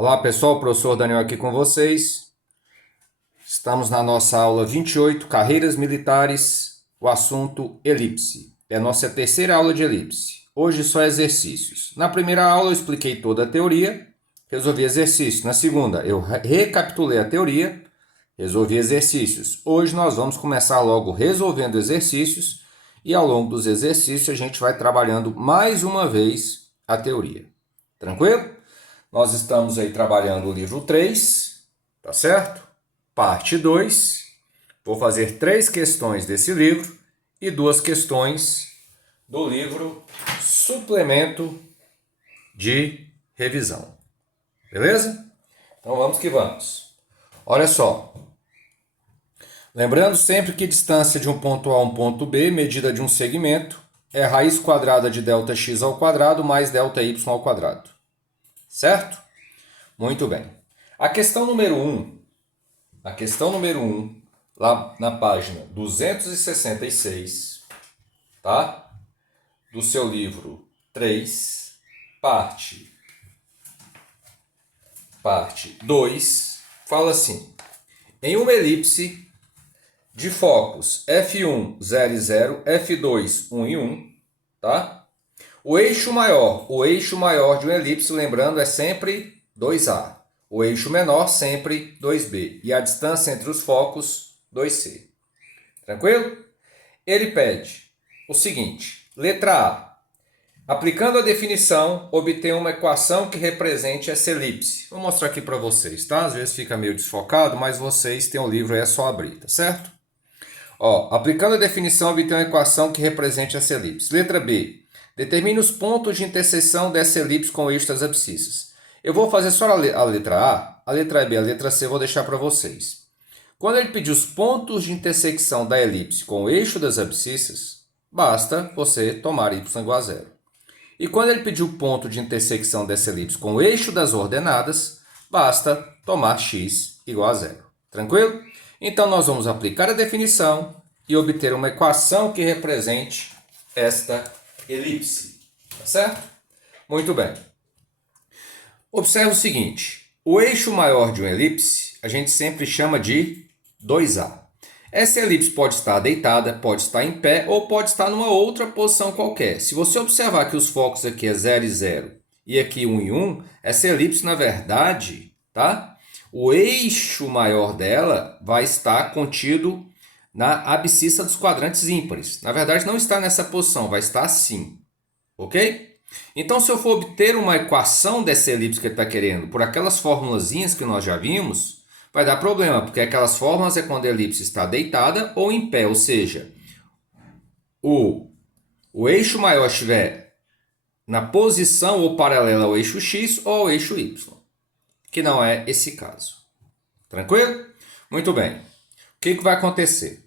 Olá pessoal, professor Daniel aqui com vocês. Estamos na nossa aula 28, Carreiras Militares, o assunto elipse. É a nossa terceira aula de elipse. Hoje só exercícios. Na primeira aula eu expliquei toda a teoria, resolvi exercícios. Na segunda eu recapitulei a teoria, resolvi exercícios. Hoje nós vamos começar logo resolvendo exercícios e ao longo dos exercícios a gente vai trabalhando mais uma vez a teoria. Tranquilo? Nós estamos aí trabalhando o livro 3, tá certo? Parte 2. Vou fazer 3 questões desse livro e 2 questões do livro Suplemento de Revisão. Beleza? Então vamos que vamos. Olha só. Lembrando sempre que distância de um ponto A a um ponto B, medida de um segmento, é raiz quadrada de ΔX ao quadrado mais ΔY ao quadrado. Certo? Muito bem. A questão número 1, lá na página 266, tá? Do seu livro 3, parte 2, fala assim: em uma elipse de focos F1, 0 e 0, F2, 1 e 1, tá? O eixo maior de uma elipse, lembrando, é sempre 2A. O eixo menor, sempre 2B. E a distância entre os focos, 2C. Tranquilo? Ele pede o seguinte. Letra A. Aplicando a definição, obtém uma equação que represente essa elipse. Vou mostrar aqui para vocês, tá? Às vezes fica meio desfocado, mas vocês têm o livro aí, é só abrir, tá certo? Ó, aplicando a definição, obtém uma equação que represente essa elipse. Letra B. Determine os pontos de interseção dessa elipse com o eixo das abscissas. Eu vou fazer só a letra A, a letra B, a letra C eu vou deixar para vocês. Quando ele pedir os pontos de intersecção da elipse com o eixo das abscissas, basta você tomar y igual a 0. E quando ele pedir o ponto de intersecção dessa elipse com o eixo das ordenadas, basta tomar x igual a 0. Tranquilo? Então nós vamos aplicar a definição e obter uma equação que represente esta elipse, tá certo? Muito bem. Observe o seguinte, o eixo maior de uma elipse a gente sempre chama de 2A. Essa elipse pode estar deitada, pode estar em pé ou pode estar numa outra posição qualquer. Se você observar que os focos aqui é 0 e 0 e aqui 1 e 1, essa elipse na verdade, tá? O eixo maior dela vai estar contido na abscissa dos quadrantes ímpares. Na verdade, não está nessa posição, vai estar assim. Ok? Então, se eu for obter uma equação dessa elipse que ele está querendo por aquelas formulazinhas que nós já vimos, vai dar problema, porque aquelas fórmulas é quando a elipse está deitada ou em pé, ou seja, o eixo maior estiver na posição ou paralela ao eixo X ou ao eixo Y, que não é esse caso. Tranquilo? Muito bem. O que vai acontecer?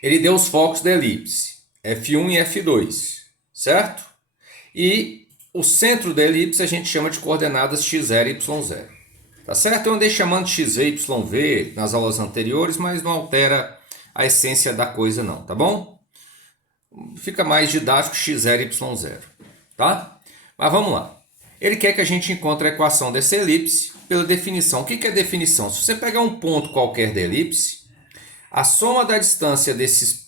Ele deu os focos da elipse, F1 e F2, certo? E o centro da elipse a gente chama de coordenadas x0 e y0. Tá certo? Eu andei chamando xv e yv nas aulas anteriores, mas não altera a essência da coisa não, tá bom? Fica mais didático x0 e y0, tá? Mas vamos lá. Ele quer que a gente encontre a equação dessa elipse pela definição. O que é definição? Se você pegar um ponto qualquer da elipse, a soma da distância desse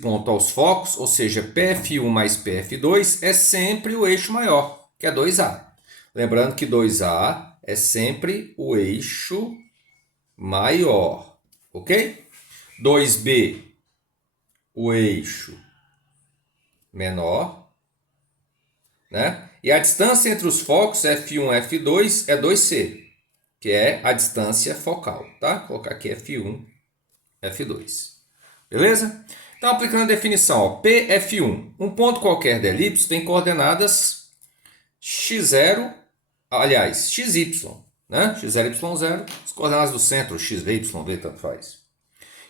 ponto aos focos, ou seja, PF1 mais PF2, é sempre o eixo maior, que é 2A. Lembrando que 2A é sempre o eixo maior, ok? 2B, o eixo menor, né? E a distância entre os focos F1 e F2 é 2C, que é a distância focal, tá? Vou colocar aqui F1, F2. Beleza? Então, aplicando a definição, ó, PF1, um ponto qualquer da elipse tem coordenadas x0, aliás, xy, né? x0, y0, as coordenadas do centro, xv, yv, tanto faz.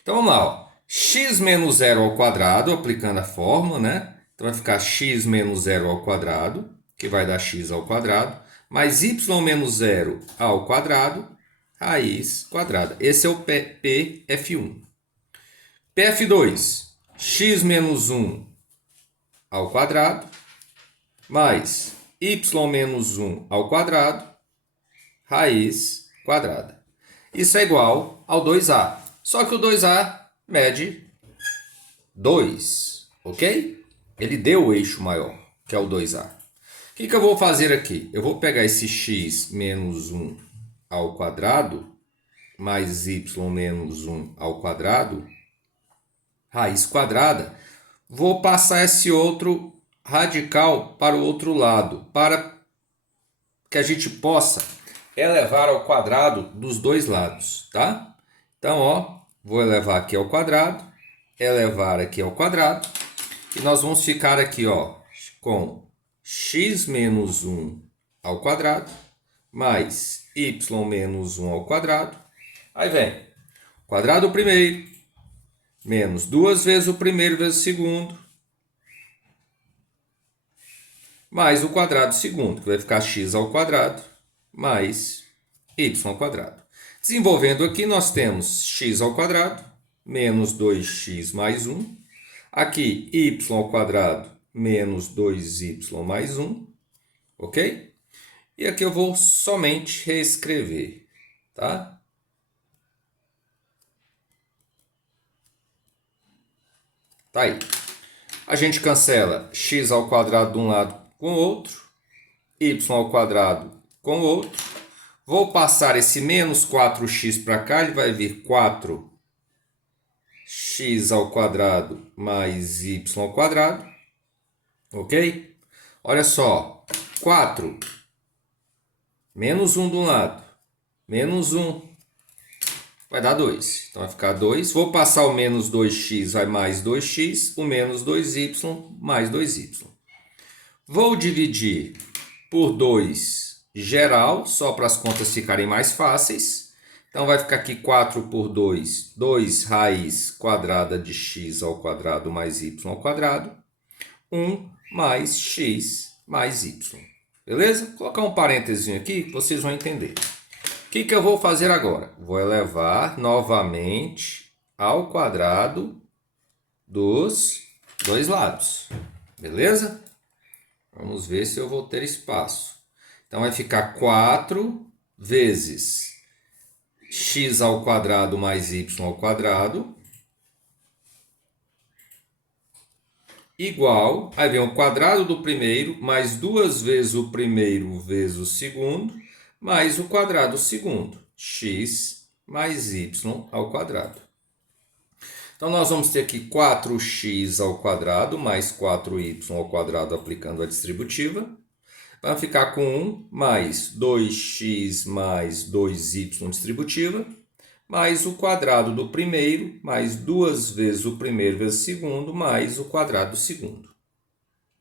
Então, vamos lá, ó. X menos 0 ao quadrado, aplicando a fórmula, né? Então, vai ficar x menos 0 ao quadrado, que vai dar x ao quadrado, mais y menos 0 ao quadrado, raiz quadrada. Esse é o PF1. PF2, x menos 1 ao quadrado, mais y menos 1 ao quadrado, raiz quadrada. Isso é igual ao 2a. Só que o 2a mede 2, ok? Ele deu o eixo maior, que é o 2a. O que eu vou fazer aqui? Eu vou pegar esse x menos 1 ao quadrado, mais y menos 1 ao quadrado, raiz quadrada. Vou passar esse outro radical para o outro lado, para que a gente possa elevar ao quadrado dos dois lados, tá? Então, ó, vou elevar aqui ao quadrado, elevar aqui ao quadrado, e nós vamos ficar aqui, ó, com x menos 1 ao quadrado, mais y menos 1 ao quadrado. Aí vem quadrado do primeiro, menos 2 vezes o primeiro vezes o segundo, mais o quadrado do segundo, que vai ficar x ao quadrado, mais y ao quadrado. Desenvolvendo aqui, nós temos x ao quadrado, menos 2x mais 1. Aqui, y ao quadrado, menos 2y mais 1. Ok? E aqui eu vou somente reescrever, tá? Tá aí. A gente cancela x ao quadrado de um lado com o outro, y ao quadrado com o outro. Vou passar esse menos 4x para cá, ele vai vir 4x ao quadrado mais y ao quadrado. Ok? Olha só, 4 menos 1 de um lado, menos 1 vai dar 2. Então vai ficar 2. Vou passar o menos 2x, vai mais 2x, o menos 2y mais 2y. Vou dividir por 2 geral, só para as contas ficarem mais fáceis. Então vai ficar aqui 4 por 2, 2 raiz quadrada de x ao quadrado mais y ao quadrado, 1 mais x mais y. Beleza? Vou colocar um parênteses aqui que vocês vão entender. O que eu vou fazer agora? Vou elevar novamente ao quadrado dos dois lados. Beleza? Vamos ver se eu vou ter espaço. Então vai ficar 4 vezes x ao quadrado mais y ao quadrado igual, aí vem o quadrado do primeiro mais 2 vezes o primeiro vezes o segundo mais o quadrado do segundo, x mais y ao quadrado. Então nós vamos ter aqui 4x ao quadrado mais 4y ao quadrado aplicando a distributiva. Vai ficar com 1 mais 2x mais 2y distributiva, mais o quadrado do primeiro, mais 2 vezes o primeiro vezes o segundo, mais o quadrado do segundo.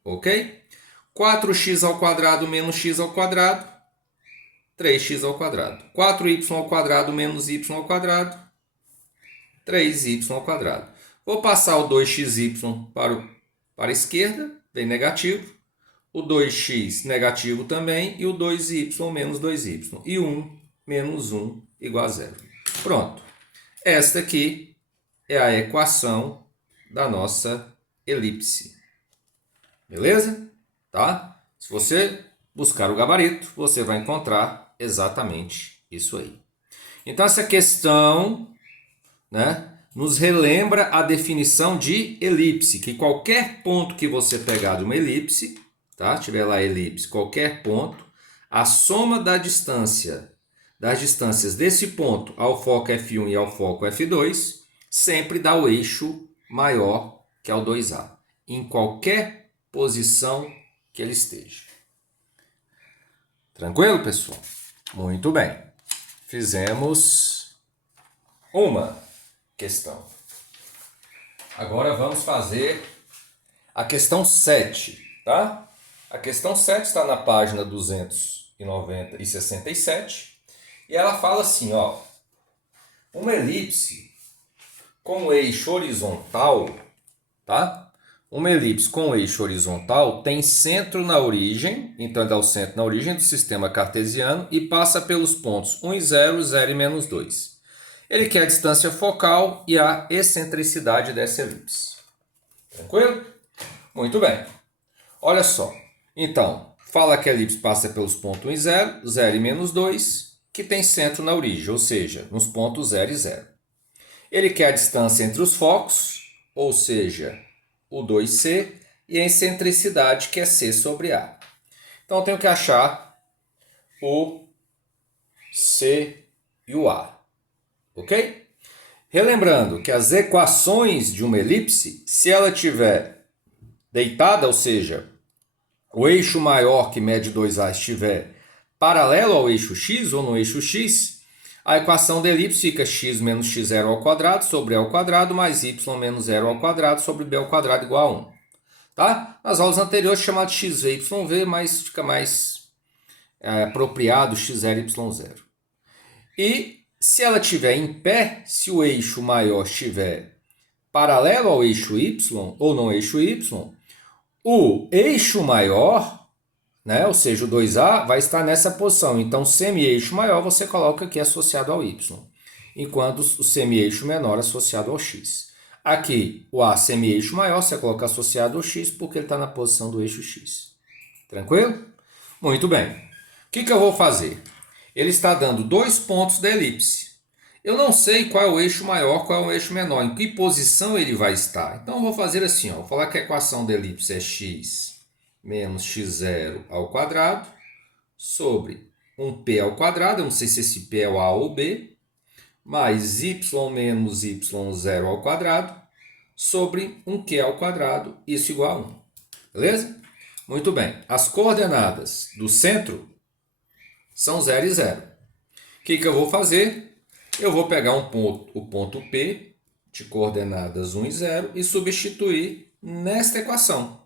Ok? 4x ao quadrado menos x ao quadrado, 3x ao quadrado. 4y ao quadrado menos y ao quadrado, 3y ao quadrado. Vou passar o 2xy para a esquerda, vem negativo. O 2x negativo também e o 2y menos 2y. E 1 menos 1 igual a 0. Pronto. Esta aqui é a equação da nossa elipse. Beleza? Tá? Se você buscar o gabarito, você vai encontrar exatamente isso aí. Então, essa questão, né, nos relembra a definição de elipse, que qualquer ponto que você pegar de uma elipse, tá? Tiver lá elipse, qualquer ponto, a soma das distâncias desse ponto ao foco F1 e ao foco F2 sempre dá o eixo maior, que é o 2A, em qualquer posição que ele esteja. Tranquilo, pessoal? Muito bem. Fizemos uma questão. Agora vamos fazer a questão 7, tá? A questão 7 está na página 267 e ela fala assim, ó, uma elipse com eixo horizontal, tá? Uma elipse com eixo horizontal tem centro na origem, então dá o centro na origem do sistema cartesiano e passa pelos pontos 1 e 0, 0 e menos 2. Ele quer a distância focal e a excentricidade dessa elipse. Tranquilo? Muito bem. Olha só. Então, fala que a elipse passa pelos pontos 1 e 0, 0 e menos 2. que tem centro na origem, ou seja, nos pontos 0 e 0. Ele quer a distância entre os focos, ou seja, o 2C, e a excentricidade, que é C sobre A. Então eu tenho que achar o C e o A, ok? Relembrando que as equações de uma elipse, se ela estiver deitada, ou seja, o eixo maior que mede 2A estiver paralelo ao eixo x ou no eixo x, a equação da elipse fica x menos x0 ao quadrado sobre a ao quadrado mais y menos 0 ao quadrado sobre b ao quadrado igual a 1. Tá? Nas aulas anteriores chamado xv, yv, mas fica mais apropriado x0, y0. E se ela estiver em pé, se o eixo maior estiver paralelo ao eixo y ou no eixo y, o eixo maior, né, ou seja, o 2A, vai estar nessa posição. Então, semi-eixo maior você coloca aqui associado ao y, enquanto o semi-eixo menor associado ao x. Aqui, o A semi-eixo maior você coloca associado ao x porque ele está na posição do eixo x. Tranquilo? Muito bem. O que eu vou fazer? Ele está dando 2 pontos da elipse. Eu não sei qual é o eixo maior, qual é o eixo menor, em que posição ele vai estar. Então eu vou fazer assim, ó, vou falar que a equação da elipse é x menos x0 ao quadrado sobre um p ao quadrado, eu não sei se esse p é o a ou b, mais y menos y0 ao quadrado sobre um q ao quadrado, isso igual a 1. Beleza? Muito bem. As coordenadas do centro são 0 e 0. O que eu vou fazer? Eu vou pegar o ponto P de coordenadas 1 e 0 e substituir nesta equação.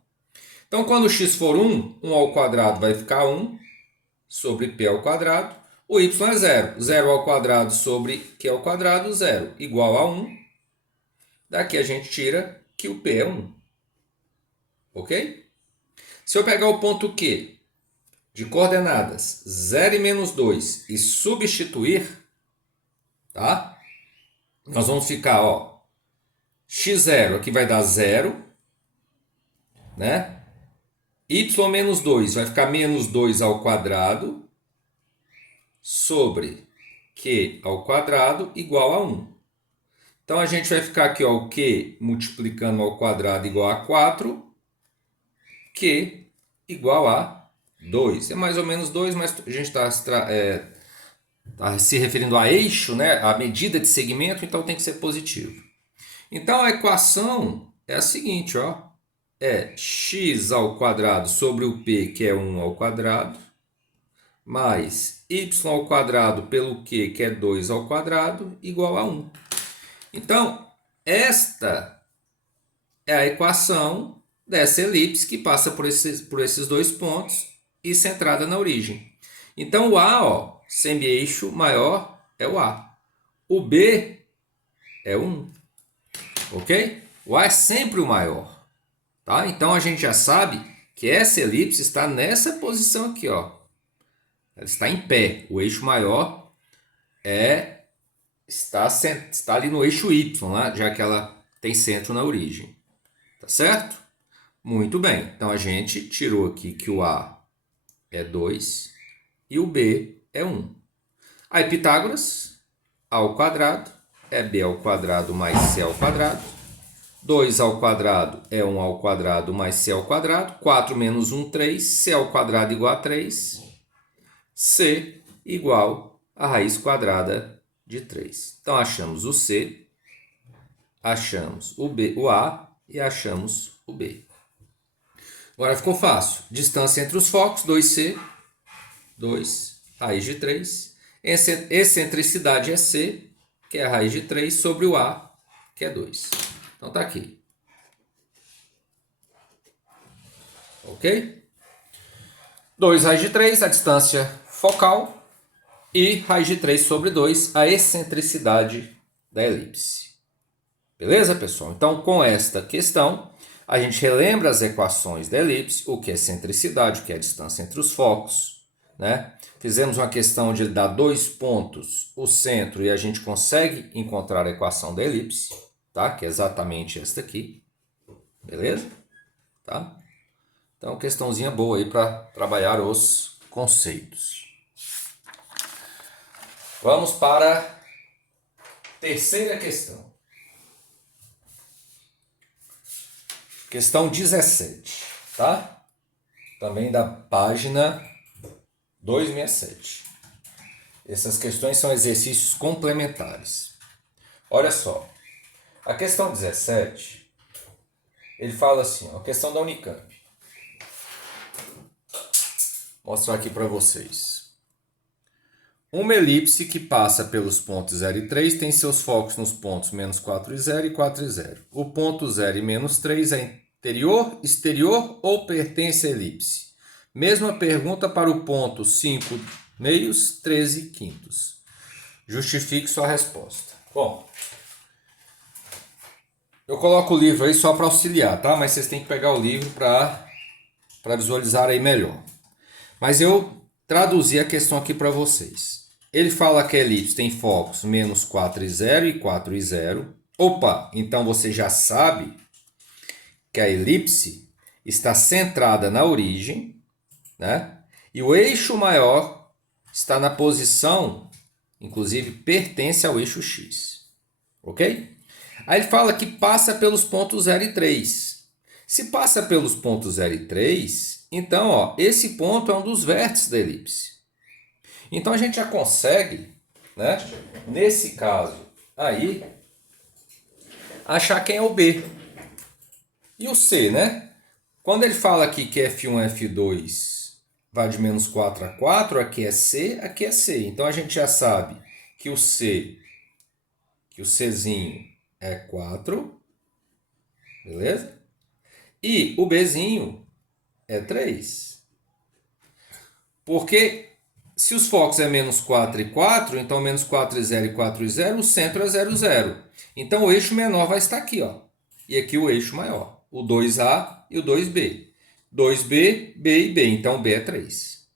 Então, quando x for 1, 1 ao quadrado vai ficar 1 sobre P ao quadrado. O y é 0. 0 ao quadrado sobre Q ao quadrado, 0, igual a 1. Daqui a gente tira que o P é 1. Ok? Se eu pegar o ponto Q de coordenadas 0 e menos 2 e substituir, tá? Nós vamos ficar, ó, x0 aqui vai dar 0, né? Y menos 2 vai ficar menos 2 ao quadrado sobre Q ao quadrado igual a 1. Então a gente vai ficar aqui, ó, o Q multiplicando ao quadrado igual a 4, Q igual a 2. É mais ou menos 2, mas a gente está se referindo a eixo, né? A medida de segmento, então tem que ser positivo. Então a equação é a seguinte, ó, é x ao quadrado sobre o p, que é 1 ao quadrado, mais y ao quadrado pelo q, que é 2 ao quadrado, igual a 1. Então, esta é a equação dessa elipse que passa por esses 2 pontos e centrada na origem. Então, o A, ó, semi-eixo maior é o A. O B é 1. Ok? O A é sempre o maior. Tá? Então, a gente já sabe que essa elipse está nessa posição aqui, ó. Ela está em pé. O eixo maior está ali no eixo Y, né? Já que ela tem centro na origem. Tá certo? Muito bem. Então, a gente tirou aqui que o A é 2 e o B é 1. Aí, Pitágoras, A ao quadrado é B ao quadrado mais C ao quadrado. 2 ao quadrado é 1 ao quadrado mais C ao quadrado. 4 menos 1, 3. C ao quadrado igual a 3. C igual a raiz quadrada de 3. Então, achamos o C, achamos o B, o A e achamos o B. Agora ficou fácil. Distância entre os focos, 2C, 2, raiz de 3. Excentricidade é C, que é a raiz de 3, sobre o A, que é 2. Então tá aqui. Ok? 2 raiz de 3, a distância focal. E raiz de 3 sobre 2, a excentricidade da elipse. Beleza, pessoal? Então, com esta questão, a gente relembra as equações da elipse, o que é excentricidade, o que é a distância entre os focos, né? Fizemos uma questão de dar 2 pontos, o centro, e a gente consegue encontrar a equação da elipse, tá? Que é exatamente esta aqui. Beleza? Tá? Então, questãozinha boa aí para trabalhar os conceitos. Vamos para a terceira questão. Questão 17, tá? Também da página 267. Essas questões são exercícios complementares. Olha só. A questão 17, ele fala assim, ó, a questão da Unicamp. Vou mostrar aqui para vocês. Uma elipse que passa pelos pontos 0 e 3 tem seus focos nos pontos menos 4 e 0 e 4 e 0. O ponto 0 e menos 3 é interior, exterior ou pertence à elipse? Mesma pergunta para o ponto 5 meios, 13 quintos. Justifique sua resposta. Bom, eu coloco o livro aí só para auxiliar, tá? Mas vocês têm que pegar o livro para visualizar aí melhor. Mas eu traduzi a questão aqui para vocês. Ele fala que a elipse tem focos menos 4 e 0 e 4 e 0. Opa, então você já sabe que a elipse está centrada na origem, né? E o eixo maior está na posição, inclusive pertence ao eixo x. Ok? Aí ele fala que passa pelos pontos 0 e 3. Se passa pelos pontos 0 e 3, então ó, esse ponto é um dos vértices da elipse. Então a gente já consegue, né, nesse caso aí, achar quem é o B. E o C, né? Quando ele fala aqui que F1 e F2 vai de menos 4 a 4, aqui é C, aqui é C. Então a gente já sabe que o C, que o Czinho é 4, beleza? E o Bzinho é 3. Porque se os focos é menos 4 e 4, então menos 4 e 0 e 4 e 0, o centro é 0, 0. Então o eixo menor vai estar aqui, ó. E aqui o eixo maior, o 2A e o 2B. 2B, B e B, então B é 3.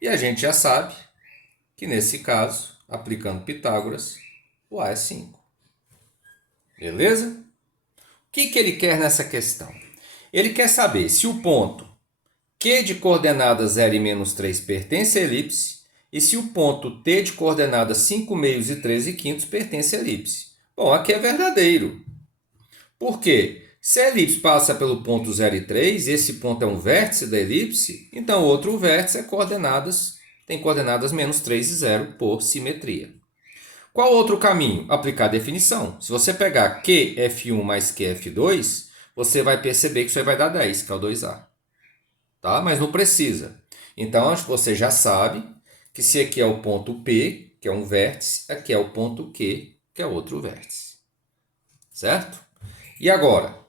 E a gente já sabe que nesse caso, aplicando Pitágoras, o A é 5. Beleza? O que ele quer nessa questão? Ele quer saber se o ponto Q de coordenadas 0 e menos 3 pertence à elipse e se o ponto T de coordenadas 5 meios e 13 quintos pertence à elipse. Bom, aqui é verdadeiro. Por quê? Se a elipse passa pelo ponto 0 e 3, esse ponto é um vértice da elipse, então outro vértice tem coordenadas menos 3 e 0 por simetria. Qual outro caminho? Aplicar a definição. Se você pegar QF1 mais QF2, você vai perceber que isso aí vai dar 10, que é o 2A. Tá? Mas não precisa. Então, acho que você já sabe que se aqui é o ponto P, que é um vértice, aqui é o ponto Q, que é outro vértice. Certo? E agora?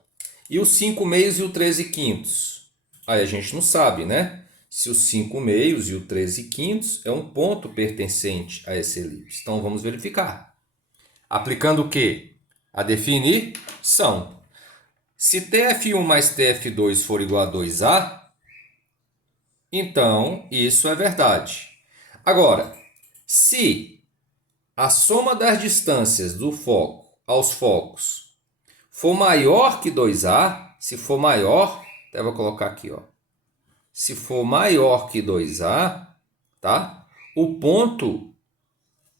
E os 5 meios e o 13 quintos? Aí a gente não sabe, né? Se os 5 meios e o 13 quintos é um ponto pertencente a essa elipse. Então, vamos verificar. Aplicando o quê? A definição. Se TF1 mais TF2 for igual a 2A, então isso é verdade. Agora, se a soma das distâncias do foco aos focos for maior que 2A, se for maior, até vou colocar aqui, ó. Se for maior que 2A, tá? O ponto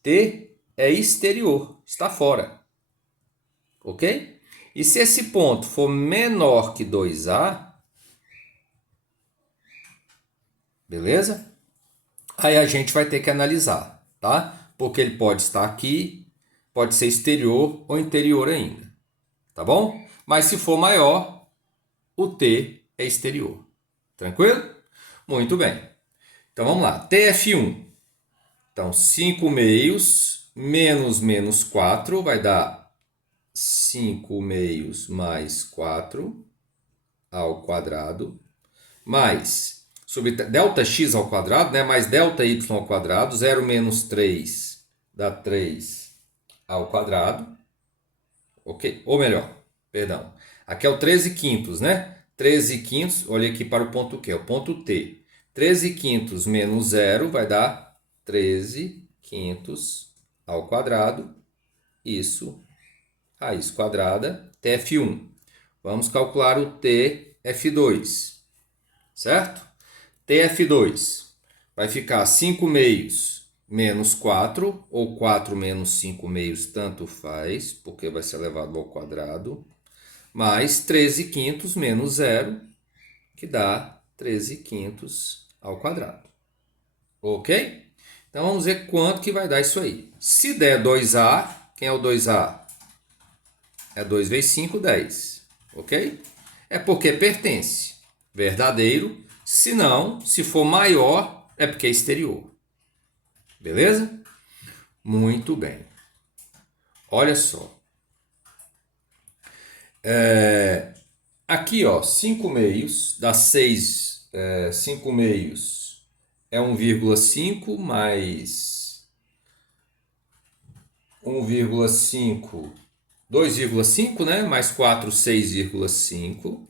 T é exterior, está fora. Ok? E se esse ponto for menor que 2A, beleza? Aí a gente vai ter que analisar, tá? Porque ele pode estar aqui, pode ser exterior ou interior ainda, tá bom? Mas se for maior, o T é exterior. Tranquilo? Muito bem. Então vamos lá. TF1. Então 5 meios menos menos 4 vai dar 5 meios mais 4 ao quadrado, mais sobre delta x ao quadrado, né? Mais delta y ao quadrado, 0 menos 3 dá 3 ao quadrado, ok? Ou melhor, perdão, aqui é o 13 quintos, né? 13 quintos, olha aqui para o ponto Q, o ponto T. 13 quintos menos 0 vai dar 13 quintos ao quadrado, isso, raiz quadrada, TF1. Vamos calcular o TF2, certo? TF2 vai ficar 5 meios menos 4, ou 4 menos 5 meios, tanto faz, porque vai ser elevado ao quadrado, mais 13 quintos menos 0, que dá 13 quintos ao quadrado. Ok? Então vamos ver quanto que vai dar isso aí. Se der 2A, quem é o 2A? É 2 vezes 5, 10. Ok? É porque pertence. Verdadeiro. Se não, se for maior, é porque é exterior. Beleza? Muito bem. Olha só. Aqui, ó, 5 meios dá 6. 5 meios é 1,5 mais 1,5, 2,5, né? Mais 4, 6,5.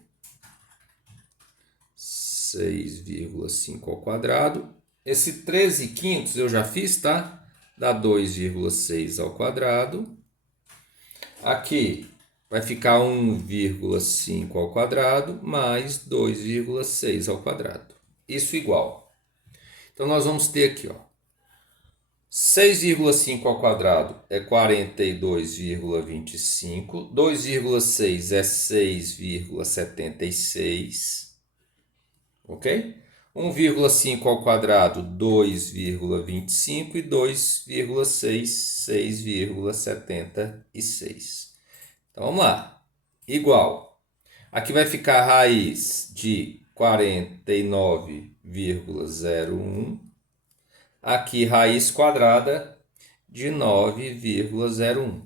6,5 ao quadrado. Esse 13 quintos eu já fiz, tá? Dá 2,6 ao quadrado. Aqui vai ficar 1,5 ao quadrado mais 2,6 ao quadrado. Isso igual. Então nós vamos ter aqui, ó, 6,5 ao quadrado é 42,25. 2,6 é 6,76. Ok? 1,5 ao quadrado, 2,25 e 2,6, 6,76. Então, vamos lá. Igual. Aqui vai ficar a raiz de 49,01. Aqui, raiz quadrada de 9,01.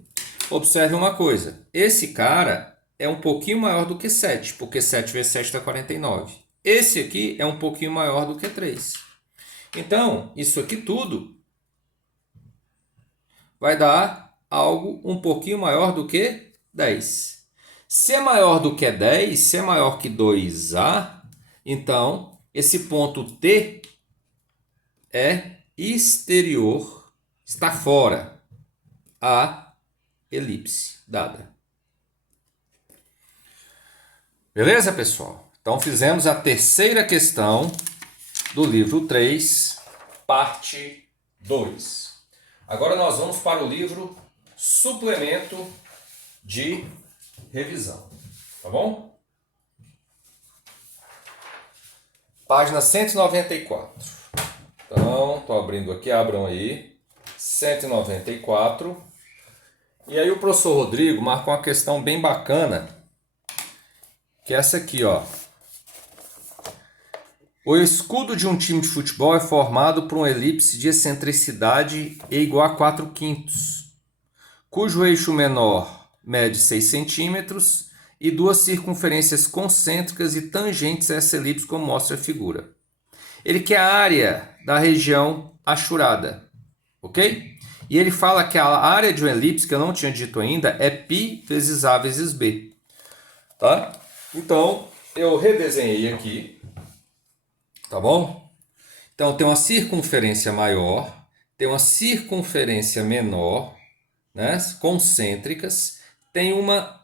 Observe uma coisa. Esse cara é um pouquinho maior do que 7, porque 7 vezes 7 dá 49. Esse aqui é um pouquinho maior do que 3. Então, isso aqui tudo vai dar algo um pouquinho maior do que 10. Se é maior do que 10, se é maior que 2A, então esse ponto T é exterior, está fora a elipse dada. Beleza, pessoal? Então fizemos a terceira questão do livro 3, parte 2. Agora nós vamos para o livro Suplemento de Revisão. Tá bom? Página 194. Então, estou abrindo aqui, abram aí. 194. E aí o professor Rodrigo marcou uma questão bem bacana, que é essa aqui, ó. O escudo de um time de futebol é formado por uma elipse de excentricidade E igual a 4 quintos, cujo eixo menor mede 6 centímetros e duas circunferências concêntricas e tangentes a essa elipse, como mostra a figura. Ele quer a área da região achurada, ok? E ele fala que a área de uma elipse, que eu não tinha dito ainda, é π vezes A vezes B. Tá? Então, eu redesenhei aqui. Tá bom? Então, tem uma circunferência maior, tem uma circunferência menor, né? Concêntricas. Tem uma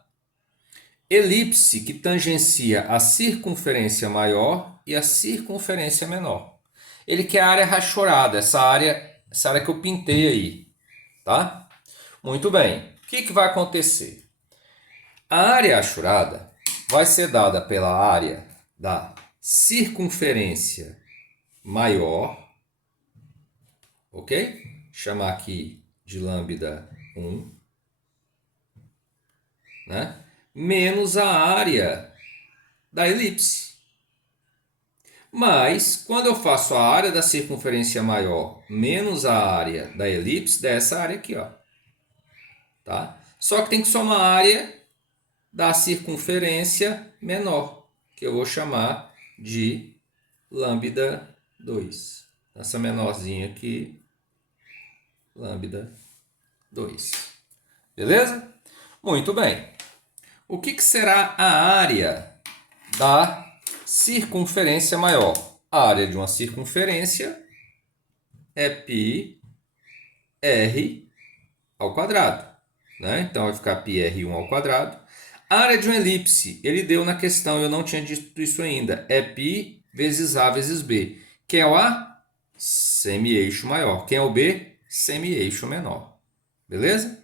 elipse que tangencia a circunferência maior e a circunferência menor. Ele quer a área rachorada, essa área que eu pintei aí. Tá? Muito bem. O que vai acontecer? A área achurada vai ser dada pela área da circunferência maior, ok? Chamar aqui de lambda 1, né? Menos a área da elipse. Mas, quando eu faço a área da circunferência maior menos a área da elipse, dá essa área aqui, ó. Tá? Só que tem que somar a área da circunferência menor, que eu vou chamar de lambda 2. Essa menorzinha aqui, lambda 2. Beleza? Muito bem. O que será a área da circunferência maior? A área de uma circunferência é πr ao quadrado, né? Então vai ficar πr1 ao quadrado. A área de uma elipse, ele deu na questão, eu não tinha dito isso ainda, é π vezes A vezes B, que é o A, semi-eixo maior. Quem é o B? Semi-eixo menor. Beleza?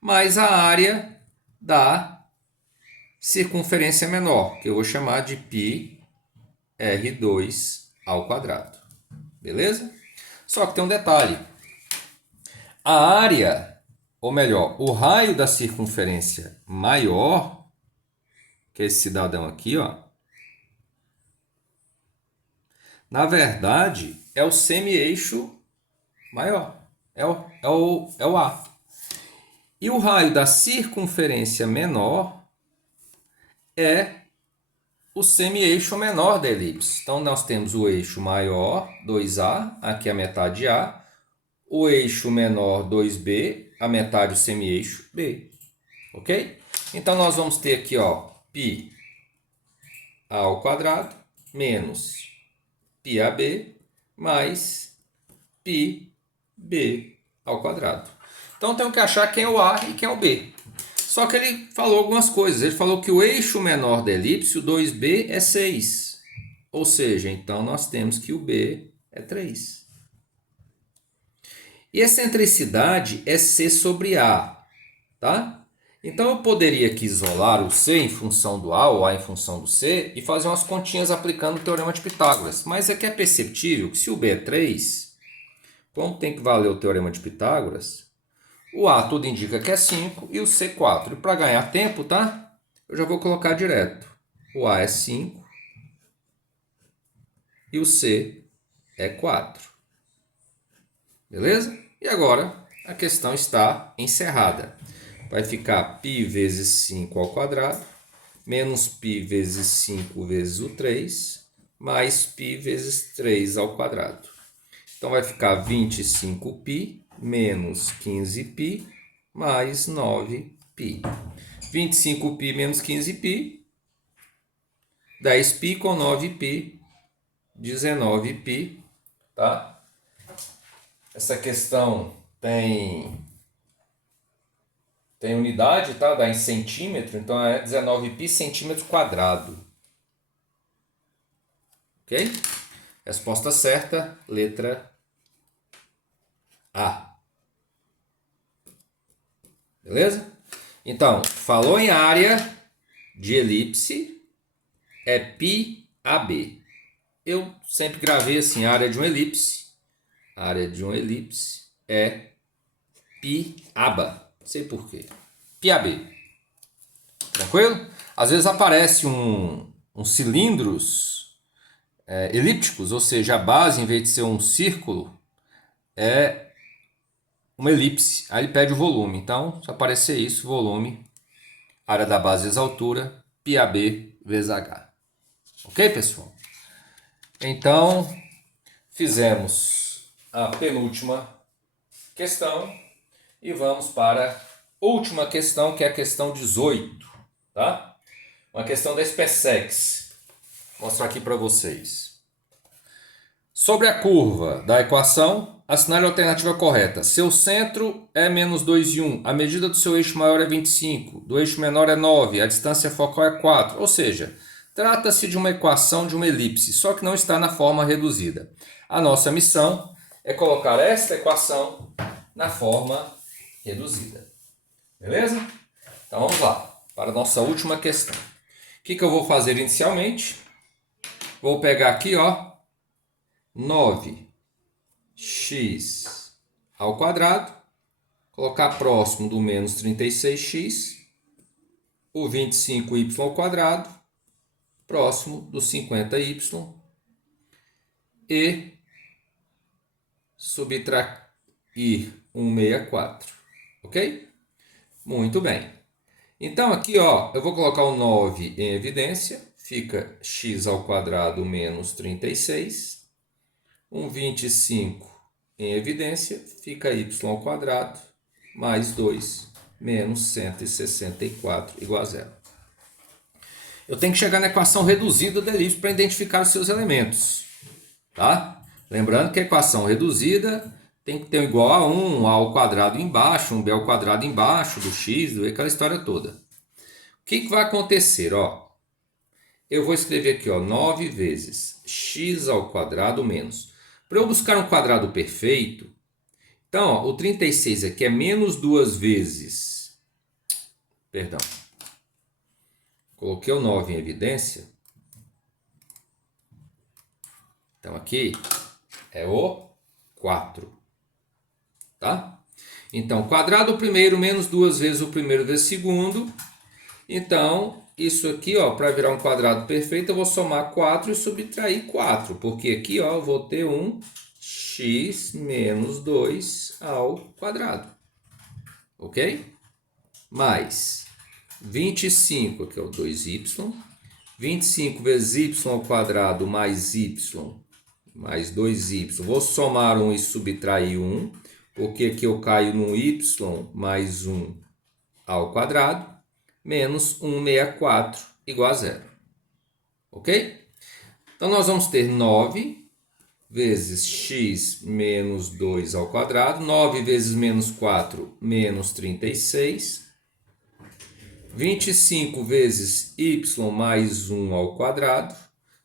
Mais a área da circunferência menor, que eu vou chamar de πr2 ao quadrado. Beleza? Só que tem um detalhe. A área, ou melhor, o raio da circunferência maior, que é esse cidadão aqui, ó, na verdade, é o semi-eixo maior. É o A. E o raio da circunferência menor é o semi-eixo menor da elipse. Então, nós temos o eixo maior, 2A, aqui a metade A. O eixo menor, 2B, a metade do semi-eixo B. Ok? Então, nós vamos ter aqui, ó, π A ao quadrado menos πAB mais πB ao quadrado. Então, temos que achar quem é o A e quem é o B. Só que ele falou algumas coisas. Ele falou que o eixo menor da elipse, o 2B, é 6. Ou seja, então nós temos que o B é 3. E a excentricidade é C sobre A. Tá? Então eu poderia aqui isolar o C em função do A ou A em função do C e fazer umas continhas aplicando o teorema de Pitágoras. Mas é que é perceptível que se o B é 3, como tem que valer o teorema de Pitágoras, o A tudo indica que é 5 e o C 4. E para ganhar tempo, tá? Eu já vou colocar direto. O A é 5 e o C é 4. Beleza? E agora a questão está encerrada. Vai ficar π vezes 5 ao quadrado, menos π vezes 5 vezes o 3, mais π vezes 3 ao quadrado. Então vai ficar 25π menos 15π mais 9π. 25π menos 15π, 10π com 9π, 19π, tá? Essa questão tem unidade, tá? Dá em centímetro, então é 19π centímetro quadrado. Ok? Resposta certa, letra A. Beleza? Então, falou em área de elipse, é πAB. Eu sempre gravei assim, área de uma elipse. A área de uma elipse é πABA. Não sei porquê. πAB. Tranquilo? Às vezes aparece uns cilindros elípticos, ou seja, a base, em vez de ser um círculo, é uma elipse. Aí ele pede o volume. Então, se aparecer isso, volume, área da base vezes altura, πAB vezes H. Ok, pessoal? Então, fizemos a penúltima questão e vamos para a última questão, que é a questão 18. Tá? Uma questão da SpaceX. Vou mostrar aqui para vocês. Sobre a curva da equação, assinale a alternativa correta. Seu centro é menos 2 e 1. A medida do seu eixo maior é 25. Do eixo menor é 9. A distância focal é 4. Ou seja, trata-se de uma equação de uma elipse, só que não está na forma reduzida. A nossa missão é colocar esta equação na forma reduzida. Beleza? Então vamos lá, para a nossa última questão. O que eu vou fazer inicialmente? Vou pegar aqui, ó, 9x ao quadrado, colocar próximo do menos 36x, o 25y ao quadrado, próximo do 50y, e subtrair 164, ok? Muito bem. Então aqui, ó, eu vou colocar o 9 em evidência, fica x ao quadrado menos 36, 25 em evidência, fica y ao quadrado mais 2 menos 164 igual a zero. Eu tenho que chegar na equação reduzida da elipse para identificar os seus elementos. Tá? Lembrando que a equação reduzida tem que ter um igual a 1 ao quadrado embaixo, um b ao quadrado embaixo, do x, aquela história toda. O que vai acontecer? Ó, eu vou escrever aqui, ó, 9 vezes x ao quadrado menos. Para eu buscar um quadrado perfeito, então, ó, o 36 aqui é menos 2 vezes. Perdão. Coloquei o 9 em evidência. Então, aqui é o 4. Tá? Então, quadrado primeiro menos 2 vezes o primeiro vezes o segundo. Então, isso aqui, ó, para virar um quadrado perfeito, eu vou somar 4 e subtrair 4. Porque aqui, ó, eu vou ter um x menos 2 ao quadrado. Ok? Mais 25, que é o 2y. 25 vezes y ao quadrado mais y mais 2y. Vou somar 1 e subtrair 1, porque aqui eu caio no y mais 1 ao quadrado, menos 164 igual a 0. Ok? Então, nós vamos ter 9 vezes x menos 2 ao quadrado. 9 vezes menos 4, menos 36. 25 vezes y mais 1 ao quadrado.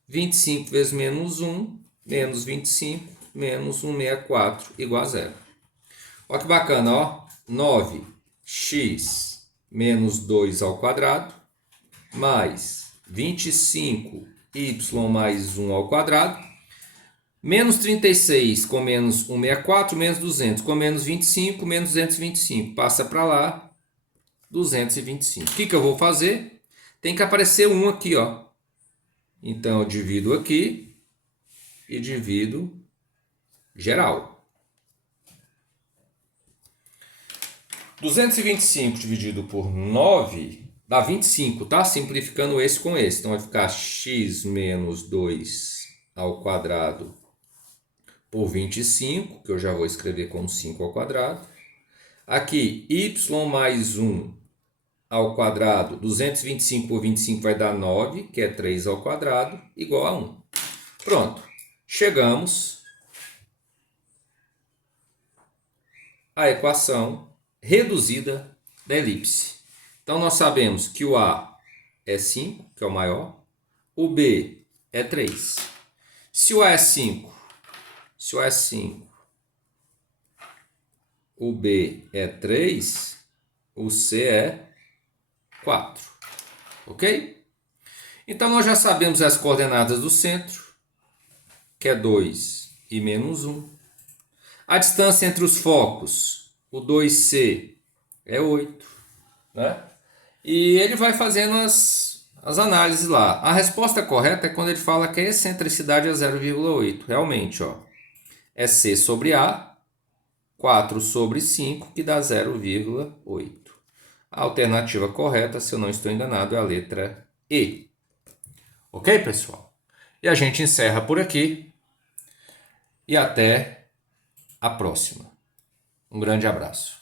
25 vezes menos 1, menos 25, menos 164 igual a 0. Olha que bacana, ó. 9x menos 2 ao quadrado, mais 25y mais 1 ao quadrado, menos 36 com menos 164, menos 200 com menos 25, menos 225. Passa para lá, 225. O que eu vou fazer? Tem que aparecer 1 aqui, ó. Então, eu divido aqui e divido geral. 225 dividido por 9 dá 25, tá? Simplificando esse com esse. Então, vai ficar x menos 2 ao quadrado por 25, que eu já vou escrever como 5 ao quadrado. Aqui, y mais 1 ao quadrado, 225 por 25 vai dar 9, que é 3 ao quadrado, igual a 1. Pronto. Chegamos à equação reduzida da elipse. Então, nós sabemos que o A é 5, que é o maior, o B é 3. Se o A é 5, o B é 3, o C é 4. Ok? Então, nós já sabemos as coordenadas do centro, que é 2 e menos 1. A distância entre os focos, o 2C é 8, né? E ele vai fazendo as análises lá. A resposta correta é quando ele fala que a excentricidade é 0,8. Realmente, ó, é C sobre A, 4 sobre 5, que dá 0,8. A alternativa correta, se eu não estou enganado, é a letra E. Ok, pessoal? E a gente encerra por aqui. E até a próxima. Um grande abraço.